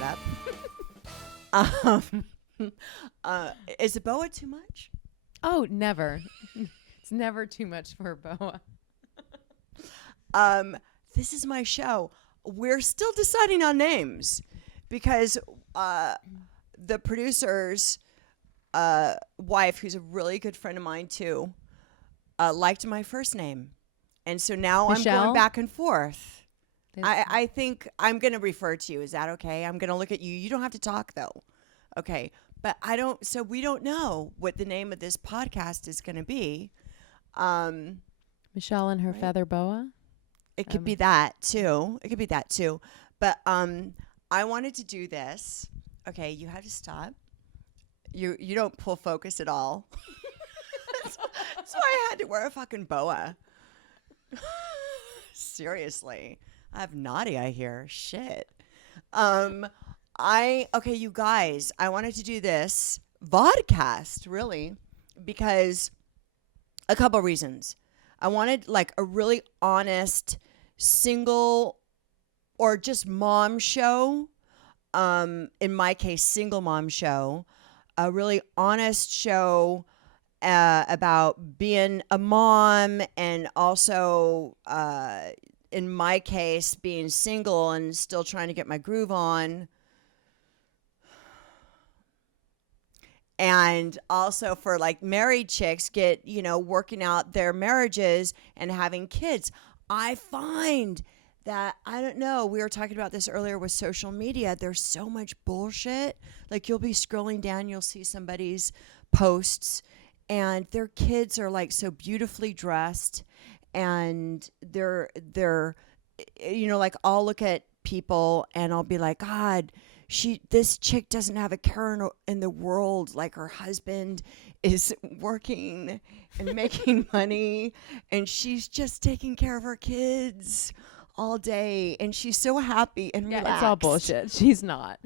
shut up. Is a boa too much? Oh, never. It's never too much for a boa. This is my show. We're still deciding on names because the producer's wife, who's a really good friend of mine too, liked my first name. And so now Michelle? I'm going back and forth. I think I'm going to refer to you. Is that okay? I'm going to look at you. You don't have to talk though. Okay. But so we don't know what the name of this podcast is going to be. Michelle and her feather boa? It could be that too. But I wanted to do this. Okay. You have to stop. You don't pull focus at all. That's why I had to wear a fucking boa. Seriously. I have NADIA here. Shit. Okay, you guys, I wanted to do this vodcast, really, because a couple reasons. I wanted like a really honest single or just mom show. In my case, single mom show. A really honest show about being a mom and also, in my case, being single and still trying to get my groove on. And also for like married chicks working out their marriages and having kids. I find that, I don't know, we were talking about this earlier with social media. There's so much bullshit. Like you'll be scrolling down, you'll see somebody's posts and their kids are like so beautifully dressed and they're like I'll look at people and I'll be like, God, this chick doesn't have a care in the world. Like her husband is working and making money and she's just taking care of her kids all day and she's so happy and relaxed. It's all bullshit. She's not.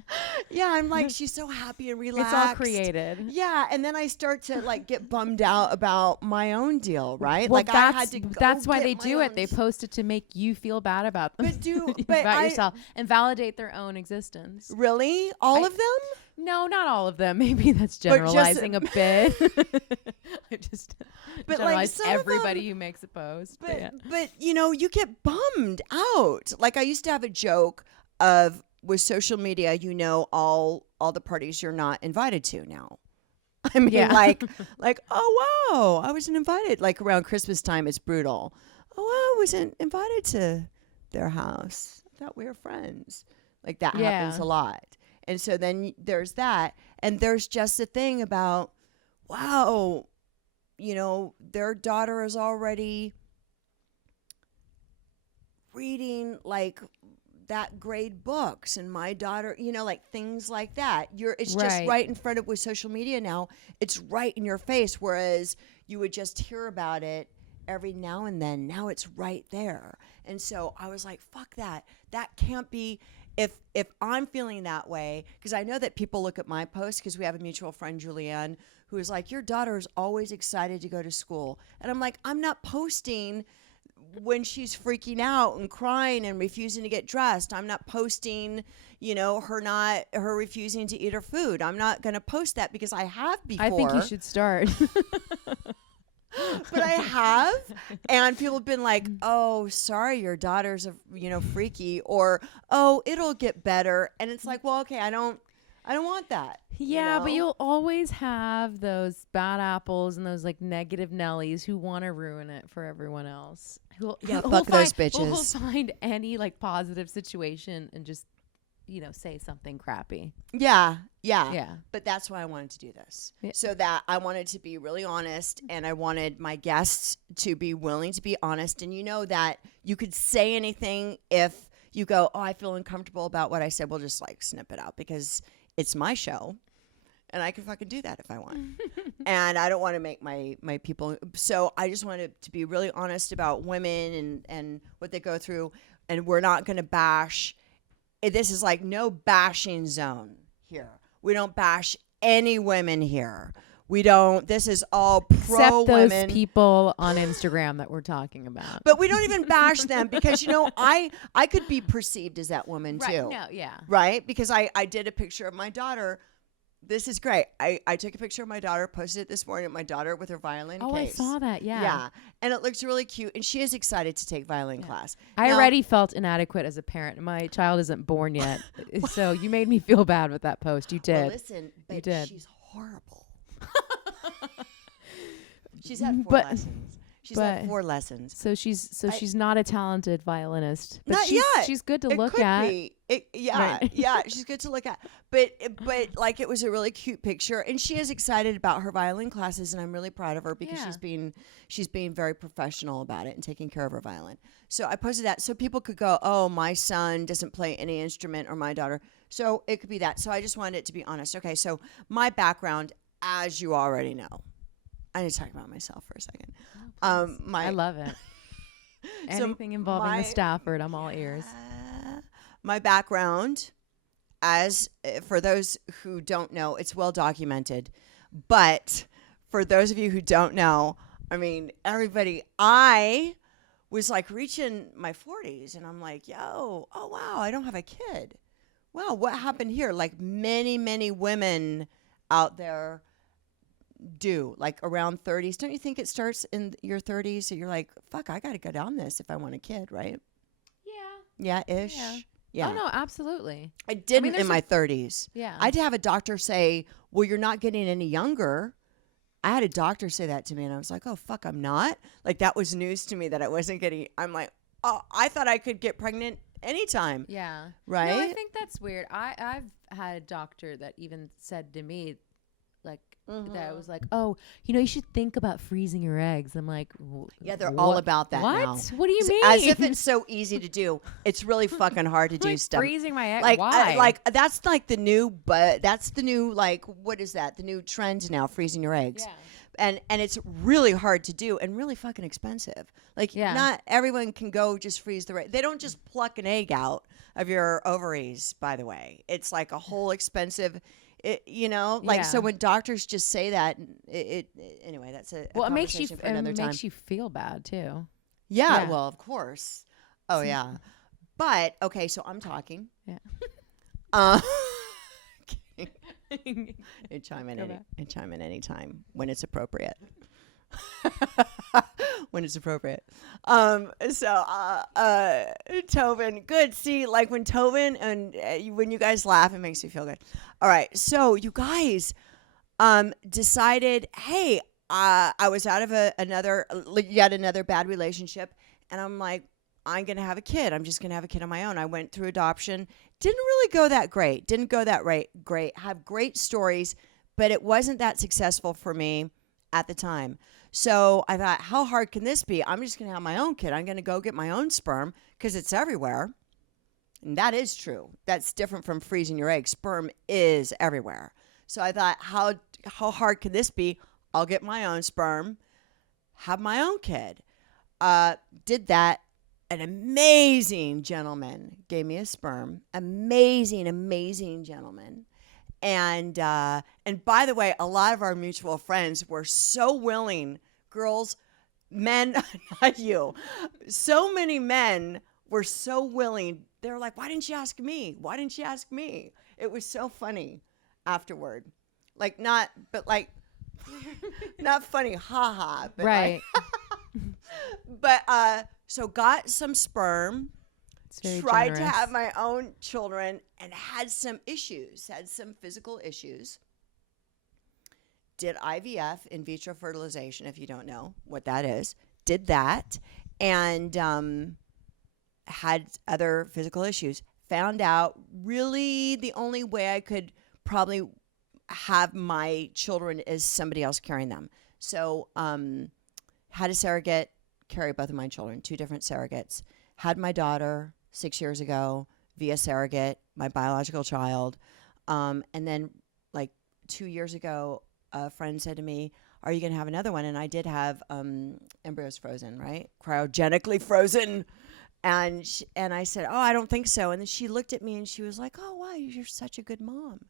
Yeah, I'm like, she's so happy and relaxed. It's all created. Yeah, and then I start to like get bummed out about my own deal, right? Well, like I had to that's why they do it. They post it to make you feel bad about them. About yourself and validate their own existence. Really? All of them? No, not all of them. Maybe that's generalizing a bit. I just generalize like everybody who makes a post. But you get bummed out. Like I used to have a joke of with social media, all the parties you're not invited to now. I mean, like, oh wow, I wasn't invited. Like around Christmas time, it's brutal. Oh, wow, I wasn't invited to their house. I thought we were friends. Like that happens a lot. And so then there's that. And there's just a thing about, wow, their daughter is already reading like that grade books and my daughter, like things like that. It's just right in front of with social media now. It's right in your face. Whereas you would just hear about it every now and then. Now it's right there. And so I was like, fuck that. That can't be. If I'm feeling that way, because I know that people look at my posts, because we have a mutual friend, Julianne, who is like, your daughter is always excited to go to school. And I'm like, I'm not posting when she's freaking out and crying and refusing to get dressed. I'm not posting, her refusing to eat her food. I'm not going to post that because I have before. I think you should start. But I have, and people have been like, oh, sorry, your daughter's freaky, or oh, it'll get better. And it's like, well, okay, I don't want that. Yeah, but you'll always have those bad apples and those like negative Nellies who want to ruin it for everyone else. Fuck those bitches. Who'll find any like positive situation and just say something crappy. Yeah. But that's why I wanted to do this. Yeah. So that I wanted to be really honest, and I wanted my guests to be willing to be honest. And that you could say anything. If you go, oh, I feel uncomfortable about what I said, we'll just like snip it out because it's my show and I can fucking do that if I want. And I don't want to make my people. So I just wanted to be really honest about women and what they go through. And we're not going to bash. This is like no bashing zone here. We don't bash any women here. We don't. This is all pro Except those women. people on Instagram that we're talking about. But we don't even bash them because, you know, I could be perceived as that woman right, too. No, yeah. Right? Because I did a picture of my daughter. This is great. I took a picture of my daughter, posted it this morning of my daughter with her violin case. I saw that. Yeah. Yeah. And it looks really cute. And she is excited to take violin class. I Now, already felt inadequate as a parent. My child isn't born yet. So you made me feel bad with that post. You did. Well, listen, but you did. she's horrible. She's had 4 lessons. She's had 4 lessons. So she's not a talented violinist. But Not she's, yet. She's good to It look could at. Be. Yeah, Right. yeah, she's good to look at. But like it was a really cute picture, and she is excited about her violin classes, and I'm really proud of her because she's being very professional about it and taking care of her violin. So I posted that so people could go, oh, my son doesn't play any instrument, or my daughter. So it could be that. So I just wanted it to be honest. Okay, so my background, as you already know. I need to talk about myself for a second. I love it. Anything involving the Stafford, I'm all ears. My background, as for those who don't know, it's well documented. But for those of you who don't know, I mean, everybody, I was like reaching my 40s, and I'm like, oh wow, I don't have a kid. Wow, what happened here? Like many, many women out there do, like around 30s. Don't you think it starts in your 30s? So you're like, fuck, I got to go down this if I want a kid, right? Yeah. Yeah-ish. Yeah. Oh, no, absolutely. I didn't in my 30s. Yeah. I did have a doctor say, well, you're not getting any younger. I had a doctor say that to me, and I was like, oh, fuck, I'm not. Like, that was news to me that I wasn't getting, I'm like, oh, I thought I could get pregnant anytime. Yeah. Right? No, I think that's weird. I've had a doctor that even said to me, like, that was like, oh, you know, you should think about freezing your eggs. I'm like, yeah, they're all about that what? now. What do you mean? As if it's so easy to do. It's really fucking hard to do like stuff. Freezing my eggs. Like, why? like that's like the new, but that's the new, like, what is that? The new trend now, freezing your eggs. Yeah. And it's really hard to do and really fucking expensive. Like, not everyone can go just freeze the egg. They don't just pluck an egg out of your ovaries, by the way. It's like a whole expensive. You know, like, so when doctors just say that, anyway, that's a conversation for another time. It makes you feel bad too. Yeah, well, of course. Oh, yeah. But, okay, so I'm talking. Yeah. I chime in anytime when it's appropriate. When it's appropriate. Tobin, good. See, like when Tobin and when you guys laugh, it makes me feel good. All right. So you guys decided, hey, I was out of yet another bad relationship. And I'm like, I'm going to have a kid. I'm just going to have a kid on my own. I went through adoption. Didn't really go that great. Didn't go that great. Have great stories, but it wasn't that successful for me at the time. So I thought, how hard can this be? I'm just going to have my own kid. I'm going to go get my own sperm because it's everywhere. And that is true. That's different from freezing your eggs. Sperm is everywhere. So I thought, how hard can this be? I'll get my own sperm, have my own kid. Did that. An amazing gentleman gave me a sperm. Amazing, amazing gentleman. And by the way, a lot of our mutual friends were so willing, girls, men, not you. So many men were so willing. They were like, why didn't you ask me? Why didn't you ask me? It was so funny afterward. Like, not funny, haha. But right. So got some sperm. Tried to have my own children and had some physical issues. Did IVF, in vitro fertilization, if you don't know what that is. Did that and had other physical issues. Found out really the only way I could probably have my children is somebody else carrying them. So had a surrogate carry both of my children, 2 different surrogates. Had my daughter 6 years ago via surrogate, my biological child. And then like 2 years ago, a friend said to me, are you going to have another one? And I did have embryos frozen, right? Cryogenically frozen. And I said, oh, I don't think so. And then she looked at me and she was like, oh, wow, you're such a good mom.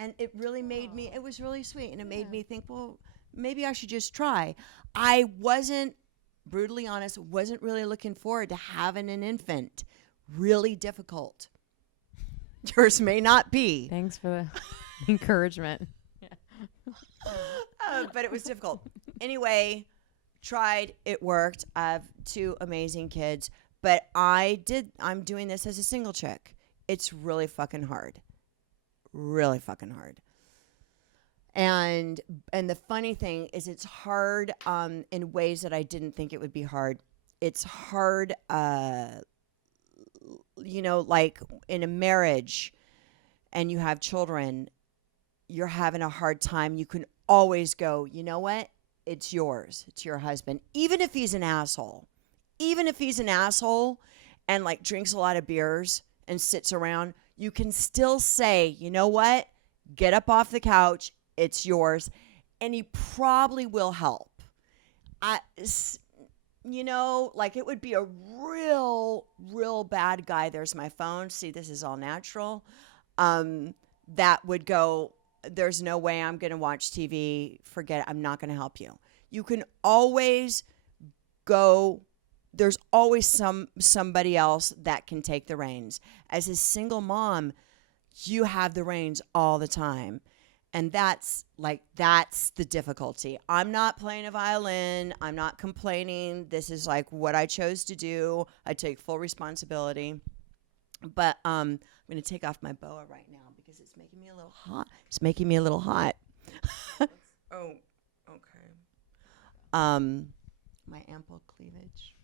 And it really made me, it was really sweet. And it made me think, well, maybe I should just try. I wasn't, brutally honest, wasn't really looking forward to having an infant. Really difficult. Yours may not be. Thanks for the encouragement. But it was difficult. Anyway, tried. It worked. I have 2 amazing kids. But I'm doing this as a single chick. It's really fucking hard. Really fucking hard. And the funny thing is it's hard in ways that I didn't think it would be hard. It's hard, like in a marriage and you have children, you're having a hard time. You can always go, you know what? It's yours. It's your husband. Even if he's an asshole. Even if he's an asshole and like drinks a lot of beers and sits around, you can still say, you know what? Get up off the couch. It's yours. And he probably will help. Like it would be a real bad guy. There's my phone. See, this is all natural. That would go, there's no way I'm going to watch TV. Forget it. I'm not going to help you. You can always go. There's always somebody else that can take the reins. As a single mom, you have the reins all the time. And that's the difficulty. I'm not playing a violin. I'm not complaining. This is like what I chose to do. I take full responsibility. But I'm going to take off my boa right now because it's making me a little hot. It's making me a little hot. Oh, okay. My ample cleavage.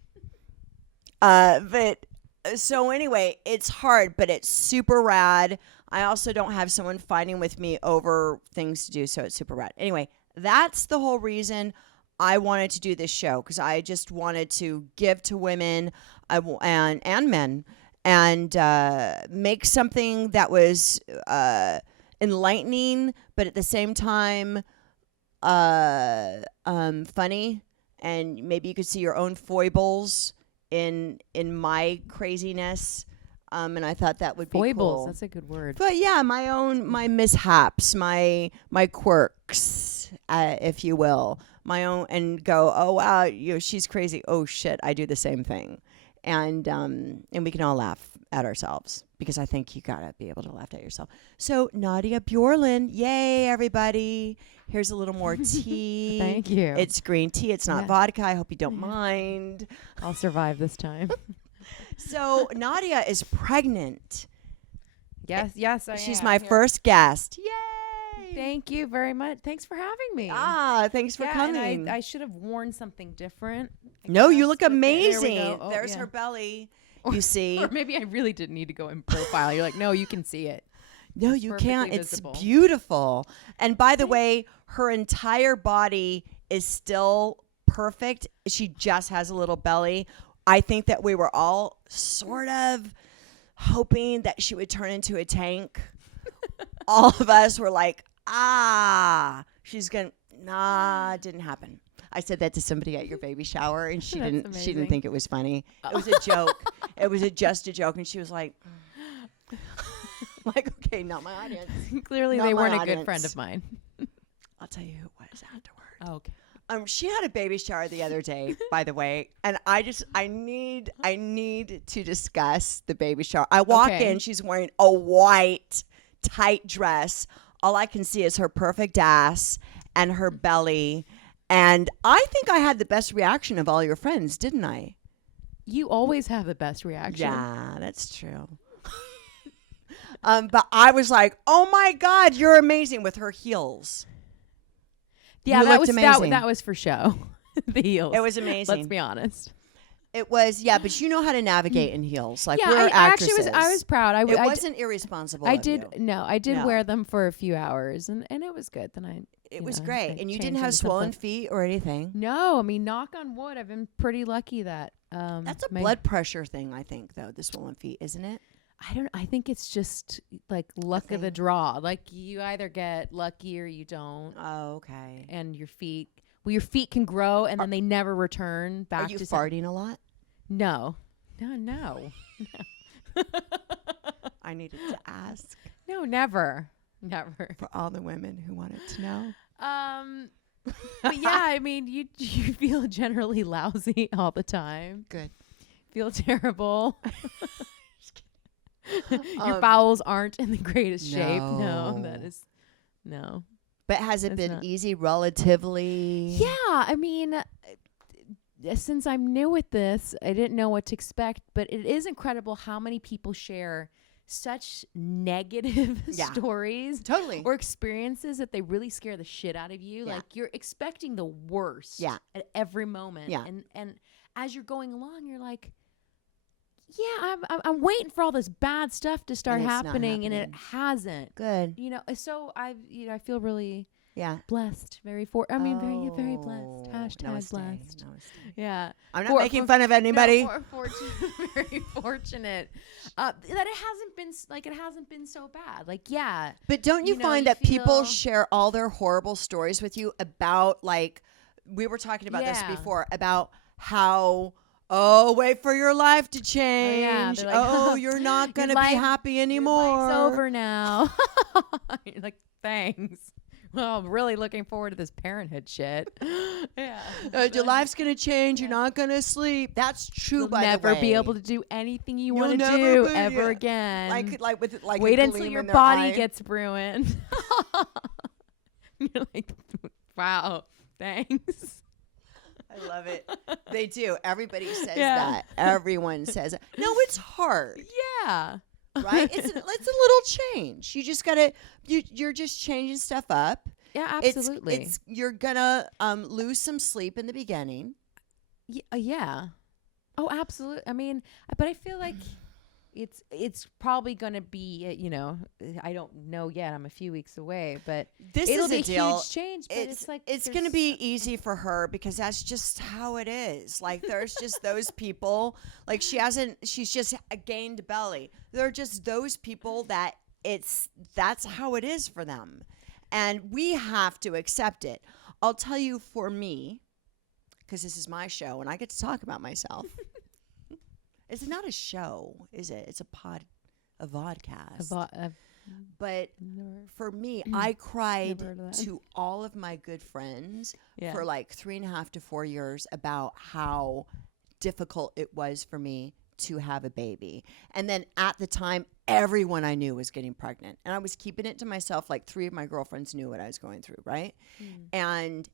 But so anyway, it's hard, but it's super rad. I also don't have someone fighting with me over things to do, so it's super rad. Anyway, that's the whole reason I wanted to do this show, because I just wanted to give to women and men and make something that was enlightening, but at the same time funny, and maybe you could see your own foibles in my craziness. And I thought that would be Foibles, cool. that's a good word. But yeah, my mishaps, my quirks, if you will, my own, and go, oh wow, she's crazy. Oh shit, I do the same thing, and we can all laugh at ourselves, because I think you gotta be able to laugh at yourself. So NADIA BJORLIN, yay everybody! Here's a little more tea. Thank you. It's green tea. It's not vodka. I hope you don't mind. I'll survive this time. So NADIA is pregnant. Yes, I She's am. my first guest. Yay! Thank you very much. Thanks for having me. Thanks for coming. And I should have worn something different. No, you look There we amazing. go. Oh, There's her belly. You see? Or maybe I really didn't need to go in profile. You're like, no, you can see it. No, you perfectly can't. visible. It's beautiful. And by the way, her entire body is still perfect. She just has a little belly. I think that we were all sort of hoping that she would turn into a tank. All of us were like, she's going to, it didn't happen. I said that to somebody at your baby shower, and she didn't think it was funny. It was a joke. It was just a joke. And she was like, like, okay, not my audience. Clearly, Not they my weren't a audience. good friend of mine. I'll tell you who it was afterward. Oh, okay. She had a baby shower the other day, by the way, and I need to discuss the baby shower. I walk in, she's wearing a white tight dress. All I can see is her perfect ass and her belly, and I think I had the best reaction of all your friends, didn't I? You always have the best reaction. Yeah, that's true. But I was like, "Oh my God, you're amazing!" with her heels. Yeah, You that looked was amazing. that was for show. The heels. It was amazing. Let's be honest. It was, yeah, but you know how to navigate in heels. Like, Yeah, we're I actresses. actually was proud. It wasn't irresponsible. I of did you. no, I did No. wear them for a few hours, and it was good. Then It was great, and you didn't have changed into swollen something. feet or anything. No, I mean, knock on wood, I've been pretty lucky that. That's a my- blood pressure thing, I think, though. The swollen feet, isn't it? I think it's just like luck of the thing. draw. Like you either get lucky or you don't, Oh, okay. and your feet can grow and then they never return back Are you to farting a lot? No. I needed to ask. No, never. Never. For all the women who wanted to know. But yeah, I mean, you feel generally lousy all the time. Good. Feel terrible. Your bowels aren't in the greatest shape. No, that is no. But has it It's been not. easy relatively? Yeah, I mean, since I'm new at this, I didn't know what to expect, but it is incredible how many people share such negative Yeah. stories Totally. or experiences that they really scare the shit out of you. Yeah. Like you're expecting the worst Yeah. at every moment. Yeah. And as you're going along, you're like, yeah, I'm waiting for all this bad stuff to start And it's not happening, and it happening. hasn't. Good. You know, so I feel really Yeah. blessed, very very blessed. Hashtag Namaste. blessed. Namaste. Yeah, I'm not making fun of anybody. No, very fortunate that it hasn't been so bad. Like, yeah, But don't you, you know, find you that people feel- share all their horrible stories with you about, like, we were talking about this Yeah. before, about how, oh, wait for your life to change. they're like, You're not going to Your be life- happy anymore. It's over now. You're like, thanks. Well, I'm really looking forward to this parenthood shit. Yeah, Your life's going to change. You're not going to sleep. That's true, You'll by the way. never be able to do anything you want to never do be- ever yeah. again. Like Wait a until gleam your in their body eye. gets ruined. You're like, wow, thanks. I love it. They do. Everybody says Yeah. that. Everyone says it. No, it's hard. Yeah. Right? It's a little change. You just gotta. You're just changing stuff up. Yeah, It's absolutely. you're gonna lose some sleep in the beginning. Yeah. Oh, absolutely. I mean, but I feel like it's probably going to be, I don't know yet. I'm a few weeks away, but This it'll is be a a deal. huge change. But it's like it's gonna be easy for her because that's just how it is. Like there's just those people. Like she's just gained belly. There are just those people that that's how it is for them. And we have to accept it. I'll tell you, for me, because this is my show and I get to talk about myself. It's not a show, is it? It's a vodcast. But for me, I cried Never heard of that. to all of my good friends Yeah. for like 3.5 to 4 years about how difficult it was for me to have a baby. And then at the time, everyone I knew was getting pregnant. And I was keeping it to myself. Like 3 of my girlfriends knew what I was going through, right? And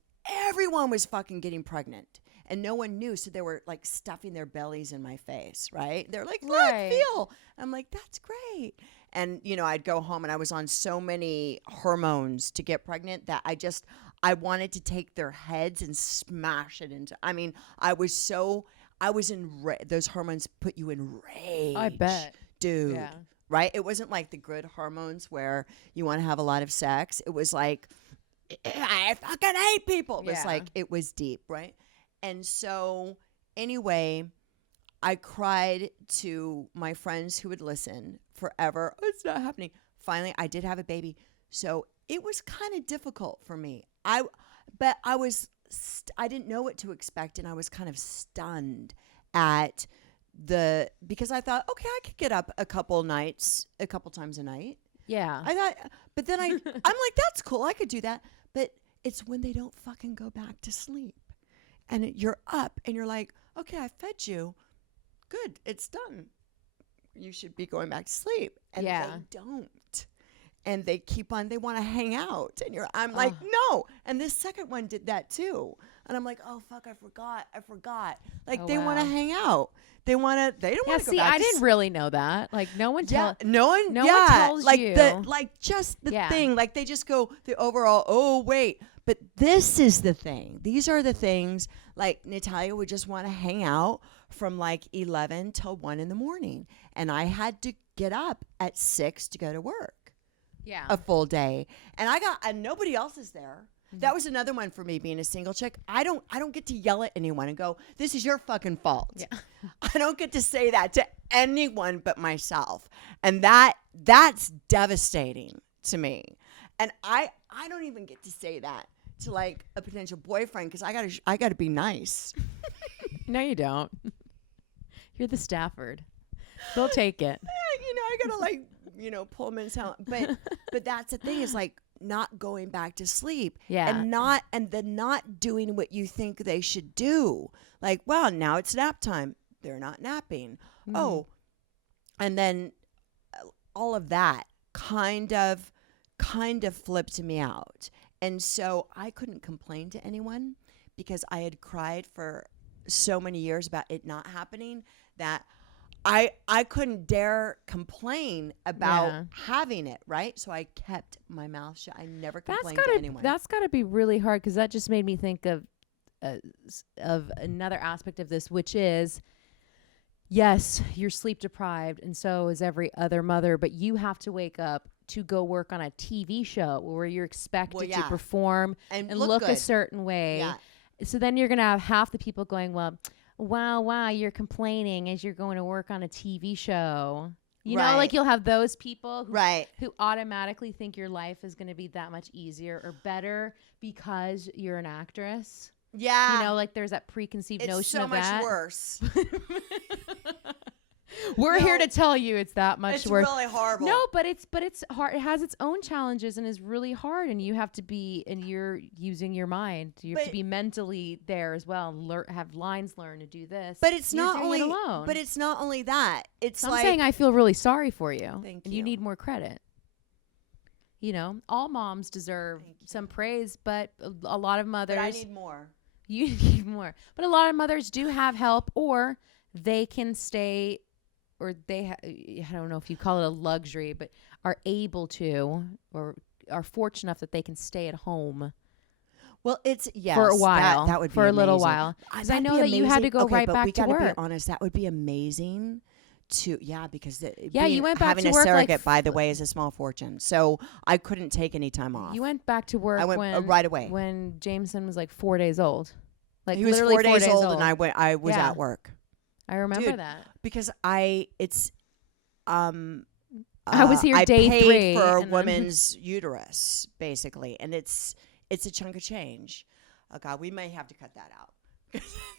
everyone was fucking getting pregnant. And no one knew. So they were like stuffing their bellies in my face, right? They're like, look, Right. feel. I'm like, that's great. And, I'd go home and I was on so many hormones to get pregnant that I wanted to take their heads and smash it into, those hormones put you in rage. I bet. Dude. Yeah. Right? It wasn't like the good hormones where you want to have a lot of sex. It was like, I fucking hate people. It was Yeah. like, it was deep, right? And so, anyway, I cried to my friends who would listen forever. Oh, it's not happening. Finally, I did have a baby. So it was kind of difficult for me. I didn't know what to expect, and I was kind of stunned at because I thought, okay, I could get up a couple times a night. Yeah. I thought, but then I'm like, that's cool. I could do that. But it's when they don't fucking go back to sleep. And you're up and you're like, okay, I fed you. Good. It's done. You should be going back to sleep. And Yeah. they don't. And they keep on, they want to hang out. And I'm like, no. And this second one did that too. And I'm like, oh, fuck, I forgot. Like, Oh, they want to wow. hang out. They don't want to Yeah, go see, back I to didn't really know that. Like, no one yeah, tells. no one tells like you. just the Yeah. thing. Like they just go the overall, oh wait. But this is the thing. These are the things like Natalia would just want to hang out from like 11 till 1 in the morning. And I had to get up at 6 to go to work Yeah. a full day. And nobody else is there. That was another one for me being a single chick. I don't get to yell at anyone and go, this is your fucking fault. Yeah. I don't get to say that to anyone but myself. And that's devastating to me. And I don't even get to say that to like a potential boyfriend because I gotta be nice. No, you don't. You're the Stafford. They'll take it. I gotta like, pull them in sound. But that's the thing is like not going back to sleep. Yeah. And then not doing what you think they should do. Like, well, now it's nap time. They're not napping. Oh, and then all of that kind of flipped me out. And so I couldn't complain to anyone because I had cried for so many years about it not happening that I couldn't dare complain about having it, right? So I kept my mouth shut. I never complained to anyone. That's got to be really hard, because that just made me think of another aspect of this, which is, yes, you're sleep deprived, and so is every other mother, but you have to wake up to go work on a TV show where you're expected to perform and look a certain way. Yeah. So then you're going to have half the people going, well, wow, you're complaining as you're going to work on a TV show. You know, like you'll have those people who automatically think your life is going to be that much easier or better because you're an actress. Yeah. You know, like there's that preconceived notion of that. It's so much worse. We're here to tell you it's that much worse. It's really horrible. No, but it's hard. It has its own challenges and is really hard. And you have to be, and you're using your mind. You have to be mentally there as well and have lines learned to do this. But it's you're not doing only it alone. But it's not only that. It's I'm saying I feel really sorry for you. Thank and you. you need more credit. You know, all moms deserve some praise, but a lot of mothers. But I need more. You need more. But a lot of mothers do have help, or they can stay, or I don't know if you call it a luxury, but are able to, or are fortunate enough that they can stay at home. Well, it's for a while. That would be for amazing. a little while. Because I know that you had to go right back to work. But we got to be honest. That would be amazing. Because you went back having to a work surrogate, by the way, is a small fortune. So I couldn't take any time off. You went back to work. I went right away when Jameson was like 4 days old. Like he was literally 4 days old, and I was at work. I remember that because I was here day paid 3 for a woman's uterus, basically, and it's a chunk of change. Oh God, we may have to cut that out.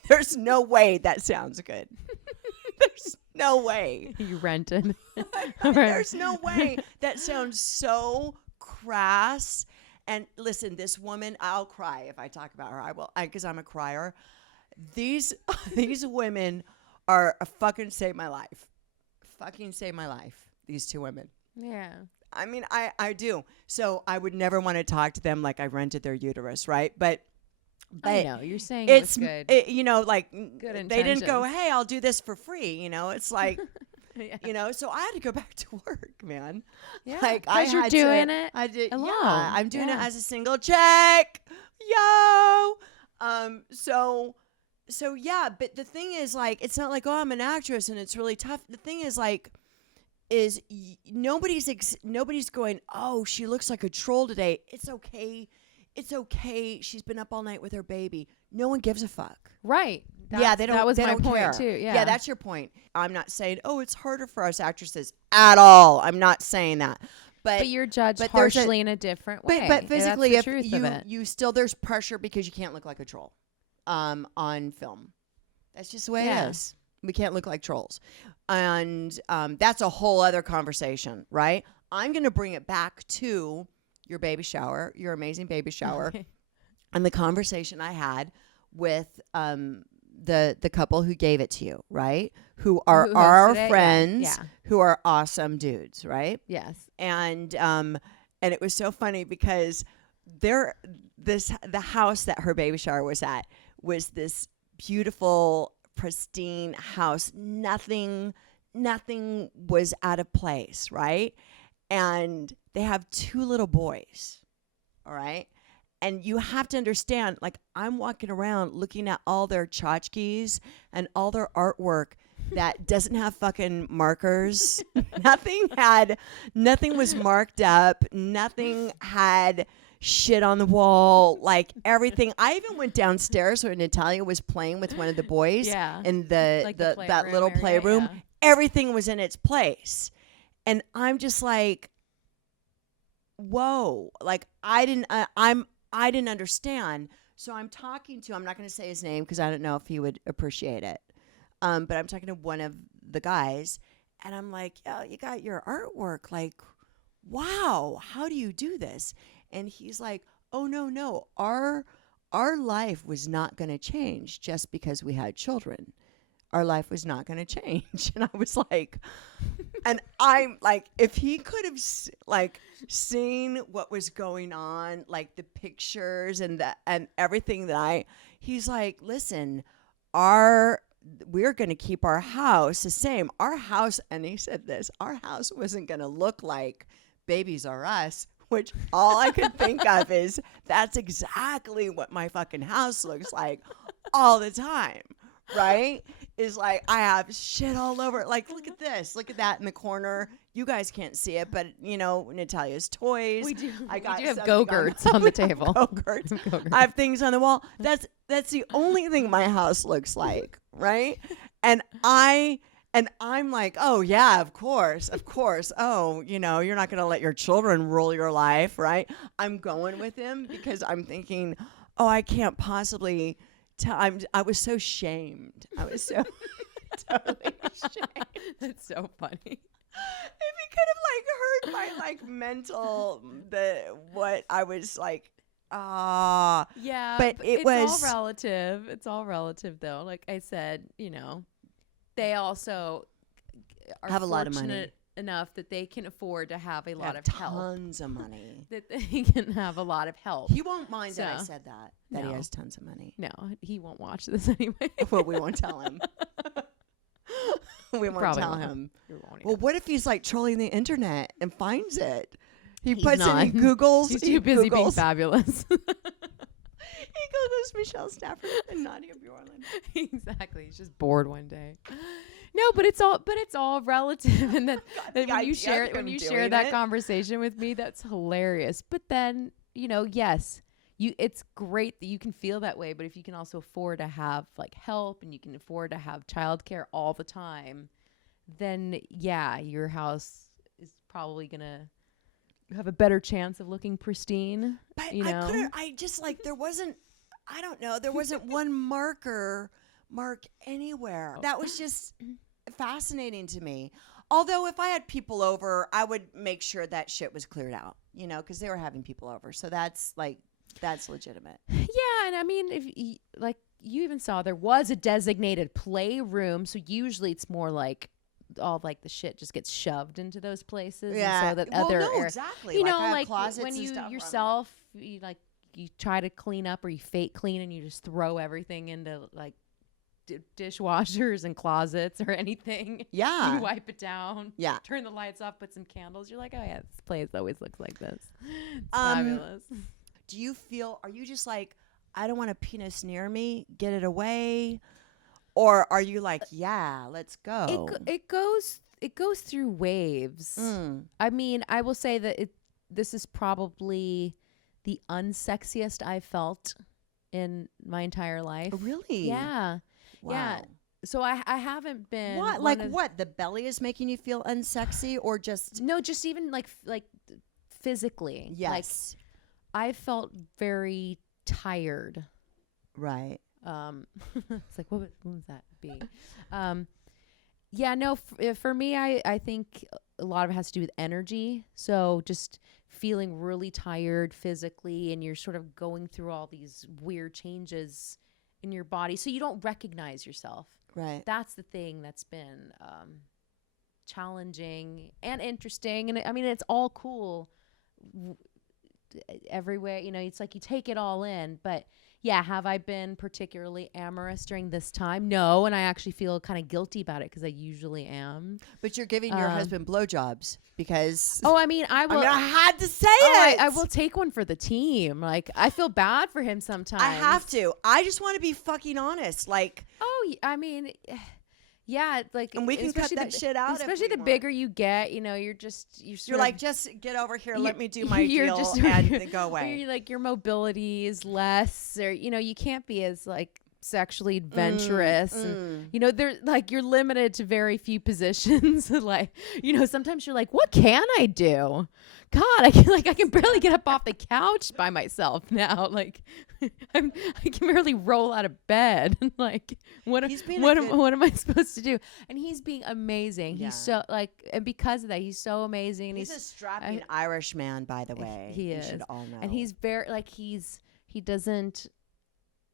There's no way that sounds good. There's no way. You rented. There's no way. That sounds so crass. And listen, this woman, I'll cry if I talk about her. I will, because I'm a crier. These women are fucking saved my life. Fucking saved my life. These 2 women. Yeah. I mean, I do. So I would never want to talk to them like I rented their uterus, right? But I know you're saying it's good. Like good they didn't go, hey, I'll do this for free. It's like, yeah. So I had to go back to work, man. Yeah, like you're doing it. I did. Alone. Yeah, I'm doing it as a single check. Yo. So yeah. But the thing is, like, it's not like, oh, I'm an actress and it's really tough. The thing is, like, nobody's going, oh, she looks like a troll today. It's okay. It's okay. She's been up all night with her baby. No one gives a fuck. Right. They don't. That was my point care. too. Yeah. Yeah, that's your point. I'm not saying, oh, it's harder for us actresses at all. I'm not saying that. But you're judged harshly in a different way. But physically, if you still, there's pressure because you can't look like a troll on film. That's just the way it is. We can't look like trolls. And that's a whole other conversation, right? I'm going to bring it back to your baby shower, your amazing baby shower, and the conversation I had with the couple who gave it to you, right? Who are our friends, who are awesome dudes, right? Yes. And it was so funny because the house that her baby shower was at was this beautiful, pristine house. Nothing was out of place, right? And they have 2 little boys, all right? And you have to understand, like, I'm walking around looking at all their tchotchkes and all their artwork that doesn't have fucking markers. Nothing was marked up. Nothing had shit on the wall, like everything. I even went downstairs when Natalia was playing with one of the boys in that little playroom. Yeah. Everything was in its place. And I'm just like, whoa, like I didn't understand. So I'm talking to, I'm not going to say his name because I don't know if he would appreciate it. But I'm talking to one of the guys And I'm like, yeah, you got your artwork. Like, wow, how do you do this? And he's like, oh, no. Our life was not going to change just because we had children. Our life was not going to change. And I was like, and I'm like, if he could have seen what was going on, like the pictures and everything he's like, listen, we're going to keep our house the same. Our house, and he said this, our house wasn't going to look like Babies R Us, which all I could think of is that's exactly what my fucking house looks like all the time. Right? Is like, I have shit all over. Like, look at this. Look at that in the corner. You guys can't see it, but, Natalia's toys. We do have Go-Gurts on the table. Go-Gurts. I have things on the wall. That's the only thing my house looks like, right? And I'm like, oh, yeah, of course. Oh, you're not going to let your children rule your life, right? I'm going with him because I'm thinking, oh, I can't possibly I was so shamed. I was so totally shamed. That's so funny. If he could have heard my mental what I was like, yeah, but it's all relative. It's all relative though. Like I said, they also are have a lot of money enough that they can afford to have a lot of help. Tons of money. That they can have a lot of help. He won't mind that I said that no. he has tons of money. No, he won't watch this anyway. Well, we won't tell him. We won't tell him. Well, what if he's like trolling the internet and finds it? He puts in Google's. He's too busy being fabulous. He Googles Michelle Stafford and Nadia Bjorlin. Exactly. He's just bored one day. No, but it's all relative, and that when you share that conversation with me, that's hilarious. But then, yes, it's great that you can feel that way, but if you can also afford to have like help and you can afford to have childcare all the time, then yeah, your house is probably gonna have a better chance of looking pristine. But there wasn't one mark anywhere. That was just fascinating to me. Although if I had people over, I would make sure that shit was cleared out, because they were having people over. So that's legitimate. Yeah, and I mean, if you even saw there was a designated playroom, so usually it's more like all like the shit just gets shoved into those places. Yeah, and so that exactly. like closets when you and yourself, you try to clean up or you fake clean and you just throw everything into like dishwashers and closets or anything. Yeah. You wipe it down. Yeah. Turn the lights off, put some candles. You're like, oh yeah, this place always looks like this. It's fabulous. Are you just like, I don't want a penis near me, get it away? Or are you like, yeah, let's go? It goes through waves. I mean, I will say that this is probably the unsexiest I've felt in my entire life. Really? Yeah. Wow. Yeah. So I haven't been. What? What? The belly is making you feel unsexy, or just no? Just even like physically. Yes. Like, I felt very tired. Right. It's like what was that be? Yeah. No. For me, I think a lot of it has to do with energy. So just feeling really tired physically, and you're sort of going through all these weird changes in your body, so you don't recognize yourself. Right. That's the thing that's been challenging and interesting, and I mean it's all cool every way. It's like you take it all in. But yeah, have I been particularly amorous during this time? No, and I actually feel kind of guilty about it because I usually am. But you're giving your husband blowjobs because. Oh, I mean, I will. I had to say it. I will take one for the team. Like, I feel bad for him sometimes. I have to. I just want to be fucking honest. Like. Oh, I mean. Yeah, like, and we can cut that shit out. Especially the bigger you get, you're like, just get over here, let me do my deal, and then go away. Your mobility is less, or you can't be as like sexually adventurous and you know, they're like, you're limited to very few positions. Like, you know, sometimes you're like, what can I do? God, I can barely get up off the couch by myself now. Like I can barely roll out of bed. Like what am I supposed to do? And he's being amazing. Yeah. He's so like, and because of that, he's so amazing. And he's a strapping Irish man, by the way. He is. You should all know. And he's very like, he doesn't,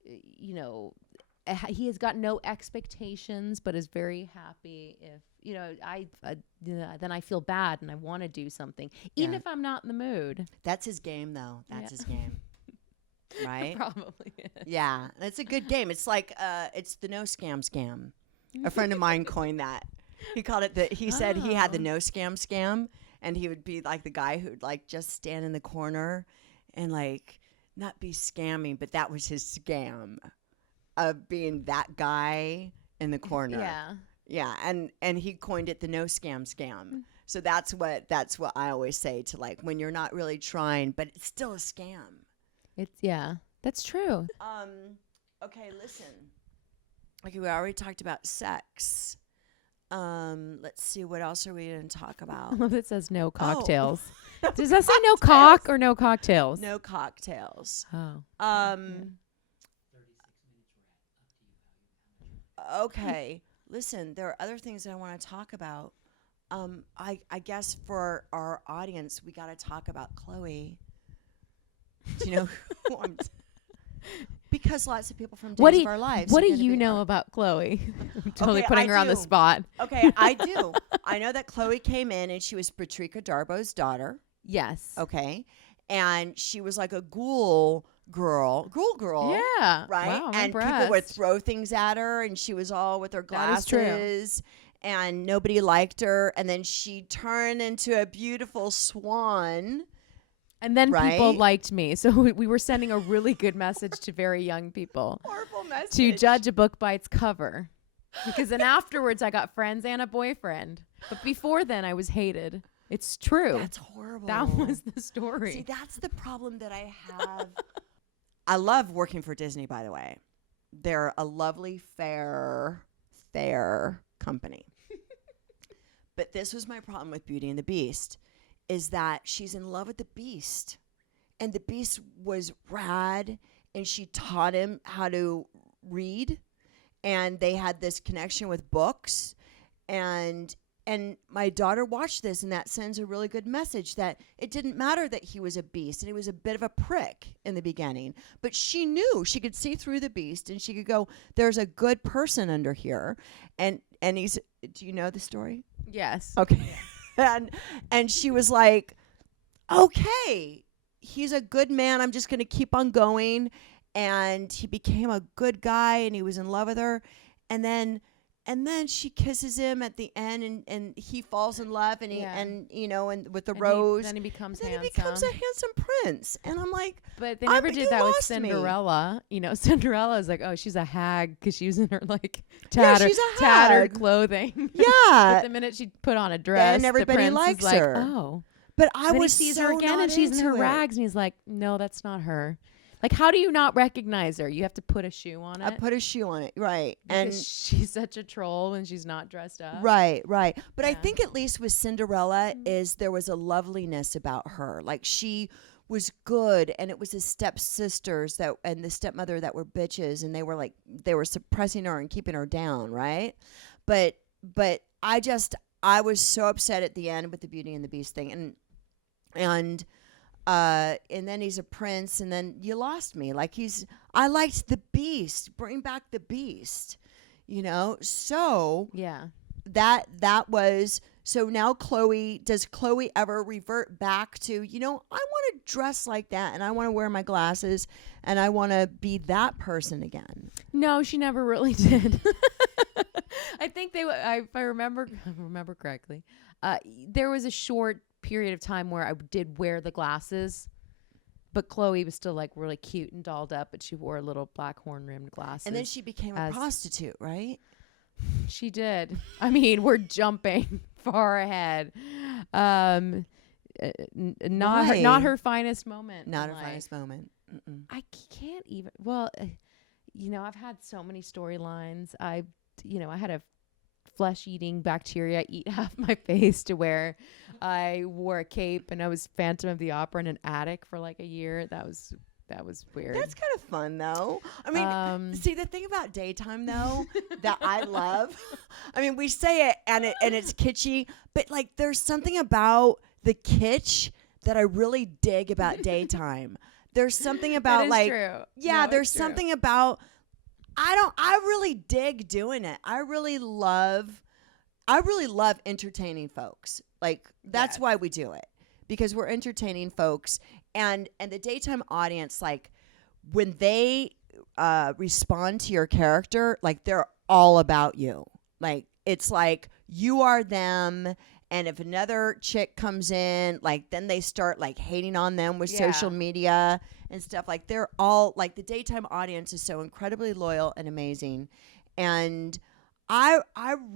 you know, he has got no expectations, but is very happy if, you know, then I feel bad and I want to do something, even if I'm not in the mood. That's his game, though. That's his game. Right? Probably is. Yeah. It's a good game. It's like, it's the no scam. A friend of mine coined that. He called it he said he had the no scam, and he would be like the guy who'd like just stand in the corner and like not be scamming, but that was his scam of being that guy in the corner. Yeah. Yeah. And he coined it the no scam. So that's what I always say to like when you're not really trying, but it's still a scam. That's true. Okay, listen. Okay, we already talked about sex. Let's see, what else are we going to talk about? Well, it says no cocktails. Does that say no cock or no cocktails? No cocktails. Oh. Okay. Listen, there are other things that I want to talk about. I guess for our audience, we got to talk about Chloe. Do you know who I'm because lots of people from Days of Our Lives. What do you know about Chloe? I'm totally putting her on the spot. Okay, I do. I know that Chloe came in and she was Patrika Darbo's daughter. Yes. Okay. And she was like a ghoul girl. Yeah. Right? Wow, I'm and people impressed. would throw things at her and she was all with her glasses. That is true. And nobody liked her. And then she turned into a beautiful swan. And then people liked me. So we were sending a really good message to very young people. Horrible message. To judge a book by its cover. Because then afterwards I got friends and a boyfriend. But before then I was hated. It's true. That's horrible. That was the story. See, that's the problem that I have. I love working for Disney, by the way. They're a lovely, fair company. But this was my problem with Beauty and the Beast, is that she's in love with the Beast. And the Beast was rad, and she taught him how to read. And they had this connection with books. And my daughter watched this, and that sends a really good message that it didn't matter that he was a beast, and he was a bit of a prick in the beginning. But she knew she could see through the beast, and she could go, there's a good person under here. And he's, do you know the story? Yes. Okay. and she was like, okay, he's a good man. I'm just going to keep on going. And he became a good guy, and he was in love with her. And then she kisses him at the end, and he falls in love, and and with the rose. Then he becomes handsome. handsome. He becomes a handsome prince. And I'm like, but they never did that with Cinderella. Cinderella. Cinderella is like, oh, she's a hag because she was in her like she's a tattered hag. clothing. Yeah. But the minute she put on a dress, then everybody the prince likes is like, her. oh. But I then was he sees so her again, not and she's in her into it. rags, and he's like, no, that's not her. Like, how do you not recognize her? You have to put a shoe on it. I put a shoe on it, right? Because she's such a troll when she's not dressed up. Right. But I think at least with Cinderella is there was a loveliness about her. Like she was good, and it was his stepsisters and the stepmother that were bitches, and they were suppressing her and keeping her down, right? But I was so upset at the end with the Beauty and the Beast thing, and then he's a prince, and then you lost me. Like I liked the Beast. Bring back the Beast, So yeah, that was so. Now does Chloe ever revert back to I want to dress like that, and I want to wear my glasses, and I want to be that person again? No, she never really did. I think if I remember correctly, there was a short period of time where I did wear the glasses, but Chloe was still like really cute and dolled up, but she wore little black horn rimmed glasses. And then she became a prostitute, right? She did. I mean, we're jumping far ahead. Not her finest moment. Not her finest moment. Mm-mm. I can't even. Well, I've had so many storylines. I had a flesh-eating bacteria eat half my face to where I wore a cape and I was Phantom of the Opera in an attic for like a year. That was weird. That's kind of fun, though. I mean, see, the thing about daytime, though, that I love, I mean, we say it and it's kitschy, but like there's something about the kitsch that I really dig about daytime. There's something about like, true. yeah, No, there's something about, I really dig doing it. I really love entertaining folks. Like, that's why we do it, because we're entertaining folks. And the daytime audience, like, when they respond to your character, like, they're all about you. Like, it's like you are them. And if another chick comes in, like, then they start like hating on them with social media and stuff. Like, they're all like, the daytime audience is so incredibly loyal and amazing. And I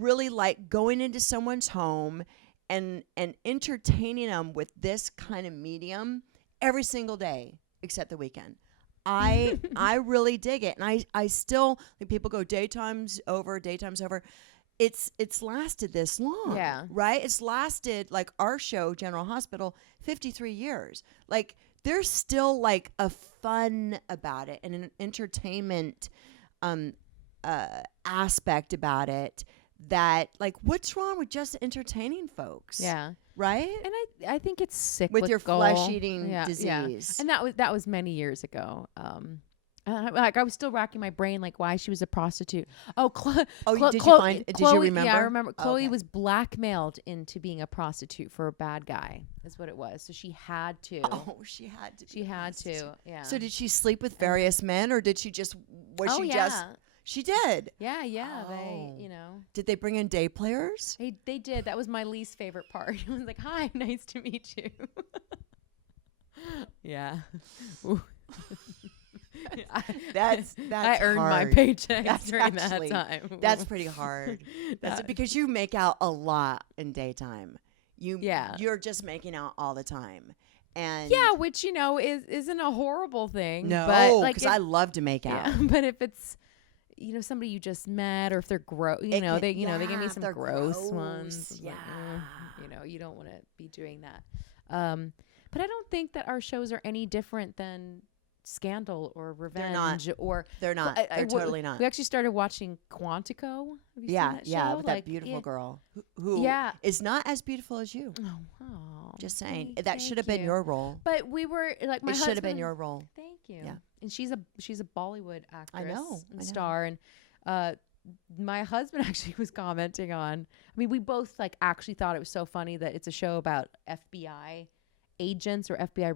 really like going into someone's home and entertaining them with this kind of medium every single day except the weekend. I really dig it. And I still, like, people go daytime's over. It's lasted this long. Yeah. Right? It's lasted, like, our show, General Hospital, 53 years. Like, there's still like a fun about it and an entertainment aspect about it, that, like, what's wrong with just entertaining folks? Yeah. Right? And I think it's sick with your goal. flesh-eating disease. Yeah. And that was many years ago. Like, I was still racking my brain, like, why she was a prostitute. Did you remember? Yeah, I remember. Chloe was blackmailed into being a prostitute for a bad guy, is what it was. So she had to. Oh, she had to. She had to. Yeah. So did she sleep with various men, or did she just? She did. Yeah. Oh. They, Did they bring in day players? They did. That was my least favorite part. It was like, hi, nice to meet you. Yeah. I earned my paycheck during that time. That's pretty hard. That's because you make out a lot in daytime. You're just making out all the time. And which isn't a horrible thing. No, but like, because I love to make out. Yeah, but if it's somebody you just met, or if they're gross, they give me some gross ones. Yeah, like, you don't want to be doing that. But I don't think that our shows are any different than Scandal or Revenge. They're not. They're totally not. We actually started watching Quantico. Have you seen that show? With that beautiful girl who is not as beautiful as you. Oh, wow. Just saying, that should have been your role. But we were like, my husband. It should have been your role. Thank you. Yeah. And she's a Bollywood actress. I know. Star. And my husband actually was commenting on. I mean, we both like actually thought it was so funny that it's a show about FBI agents or FBI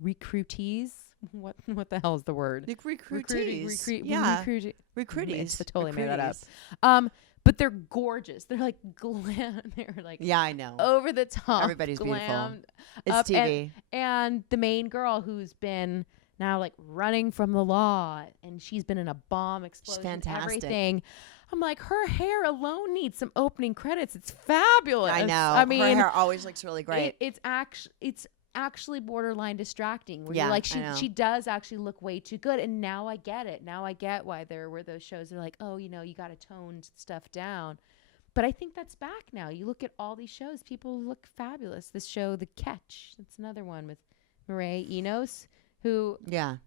recruitees. What the hell is the word? Like recruitees. Recruitees. I totally made that up. But they're gorgeous. They're like glam. They're like, yeah, I know, over the top. Everybody's beautiful. It's up. TV. And the main girl, who's been now like running from the law, and she's been in a bomb explosion. She's fantastic. Everything. I'm like, her hair alone needs some opening credits. It's fabulous. I know. I mean, her hair always looks really great. It's actually borderline distracting, where you're like, she does actually look way too good. And now I get it. Now I get why there were those shows that are like, oh, you got to tone stuff down. But I think that's back now. You look at all these shows, people look fabulous. This show, The Catch, that's another one with Mireille Enos, who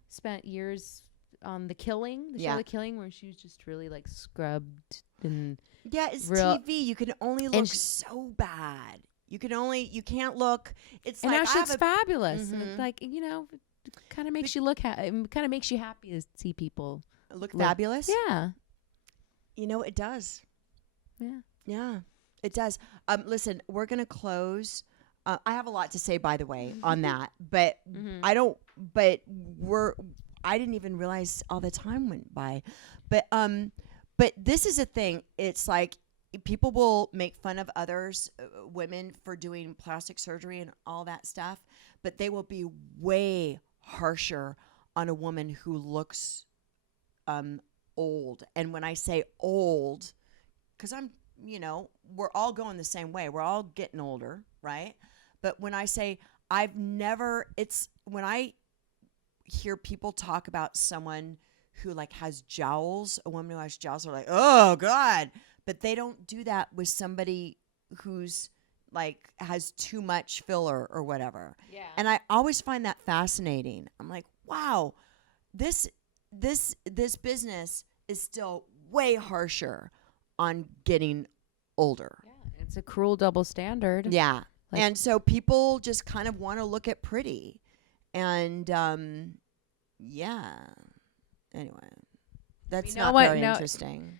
spent years on The Killing, the show The Killing, where she was just really like scrubbed and it's TV. You can only look so bad. You can't look. It's and like, now she looks fabulous. Mm-hmm. And it's like, it kind of makes you look. It kind of makes you happy to see people look fabulous. Yeah, it does. Yeah, it does. Listen, we're gonna close. I have a lot to say, by the way, on that, but I don't. But I didn't even realize all the time went by. But this is a thing. It's like, people will make fun of others, women, for doing plastic surgery and all that stuff, but they will be way harsher on a woman who looks old. And when I say old, because we're all going the same way. We're all getting older, right? But when I say when I hear people talk about someone who like has jowls, a woman who has jowls are like, oh God. But they don't do that with somebody who's like has too much filler or whatever. Yeah. And I always find that fascinating. I'm like, wow, this business is still way harsher on getting older. Yeah, it's a cruel double standard. Yeah. Like, and so people just kind of want to look at pretty. And yeah. Anyway, that's not very interesting.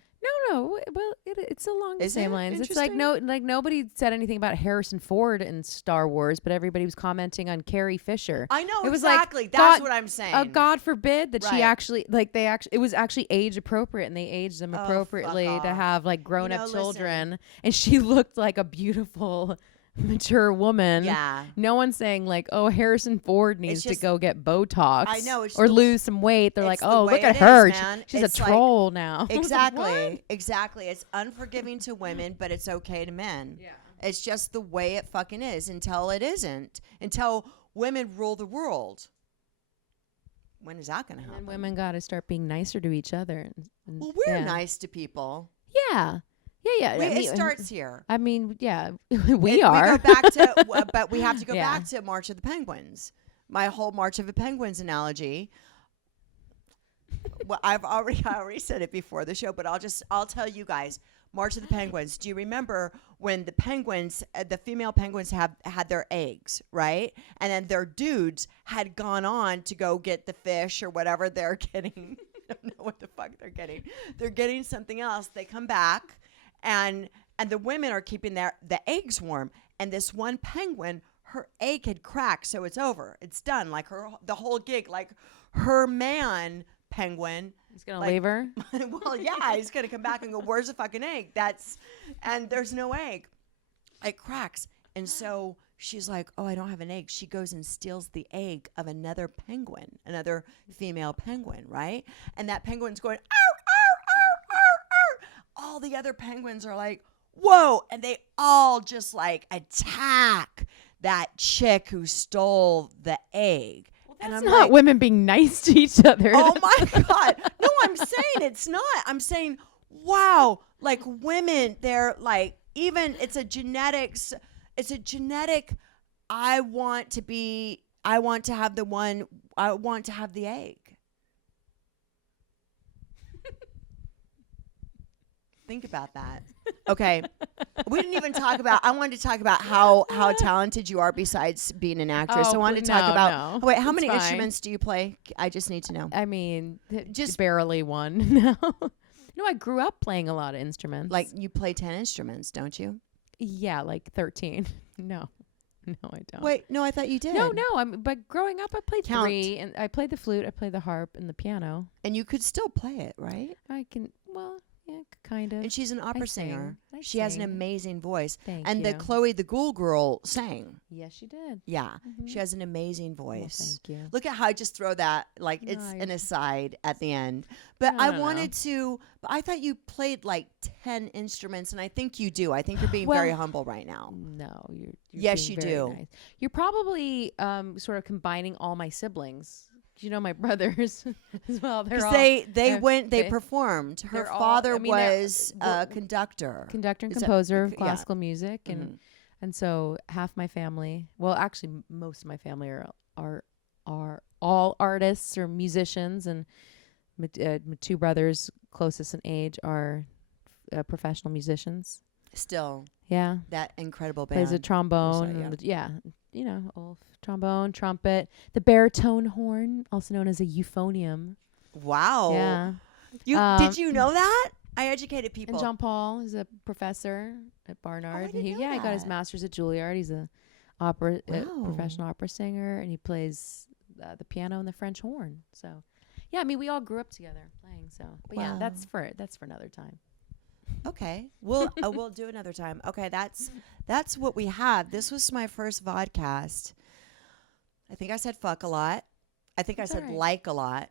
No. Well, it's along the Is same it lines. It's like nobody said anything about Harrison Ford in Star Wars, but everybody was commenting on Carrie Fisher. I know it was exactly. Like, that's what I'm saying. God forbid that Right. she actually it was actually age appropriate, and they aged them appropriately to have like grown up children, and she looked like a beautiful, mature woman. Yeah. No one's saying like, oh, Harrison Ford needs to go get Botox. I know. Or lose some weight. They're like, oh, look at it her. Is, man. She's it's a troll now. Exactly. Exactly. It's unforgiving to women, but it's okay to men. Yeah. It's just the way it fucking is until it isn't. Until women rule the world. When is that going to happen? And women got to start being nicer to each other. Well, we're nice to people. Yeah. Yeah. It starts here. I mean, yeah, we are. We go back to, but we have to go back to March of the Penguins. My whole March of the Penguins analogy. Well, I already said it before the show, but I'll tell you guys. March of the Penguins. Do you remember when the penguins, the female penguins had their eggs, right? And then their dudes had gone on to go get the fish or whatever they're getting. I don't know what the fuck they're getting. They're getting something else. They come back. And the women are keeping the eggs warm. And this one penguin, her egg had cracked, so it's over. It's done. Like the whole gig. Like her man penguin. He's gonna leave her. Well, yeah, he's gonna come back and go, "Where's the fucking egg?" And there's no egg. It cracks, and so she's like, "Oh, I don't have an egg." She goes and steals the egg of another penguin, another female penguin, right? And that penguin's going, "Ow, ow, ow, ow, ow." All the other penguins are like, "Whoa!" And they all just like attack that chick who stole the egg. That's and not like, women being nice to each other. Oh my God. No, I'm saying it's not. I'm saying, wow, like women, they're like, even it's a genetic, I want to have the egg. Think about that. Okay. We didn't even talk about, I wanted to talk about how talented you are besides being an actress. I wanted to talk about, wait, how many instruments do you play? I just need to know. I mean, just barely one. No. No, I grew up playing a lot of instruments. Like you play 10 instruments, don't you? Yeah, like 13. No, I don't. Wait, no, I thought you did. No, but growing up I played 3, and I played the flute, I played the harp and the piano. And you could still play it, right? I can, well, yeah, kind of. And she's an opera singer. She has an amazing voice. Thank and you. The Chloe the Ghoul Girl sang. Yes, she did. Yeah. Mm-hmm. She has an amazing voice. Well, thank you. Look at how I just throw that, like it's an aside at the end. But I wanted to, but I thought you played like 10 instruments, and I think you do. I think you're being very humble right now. No, you're yes, you do. Nice. You're probably sort of combining all my siblings. You know my brothers as well. They performed. Her father was a conductor and composer of classical music, and so half my family. Well, actually, most of my family are all artists or musicians, and my 2 brothers, closest in age, are professional musicians. Still, yeah, that incredible band plays a trombone. You know, old trombone, trumpet, the baritone horn, also known as a euphonium. Wow. Yeah. Did you know that? I educated people. And John Paul is a professor at Barnard. He got his master's at Juilliard. He's a professional opera singer, and he plays the piano and the French horn. So, yeah, I mean, we all grew up together playing. So, but yeah, that's for another time. Okay, we'll do another time. Okay, that's what we have. This was my first vodcast. I think I said fuck a lot. I think I said like a lot.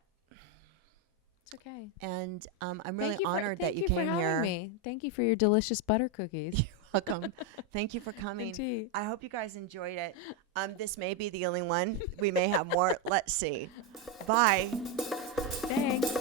It's okay. And I'm really honored that you came here. Me. Thank you for your delicious butter cookies. You're welcome. Thank you for coming. I hope you guys enjoyed it. This may be the only one. We may have more. Let's see. Bye. Thanks.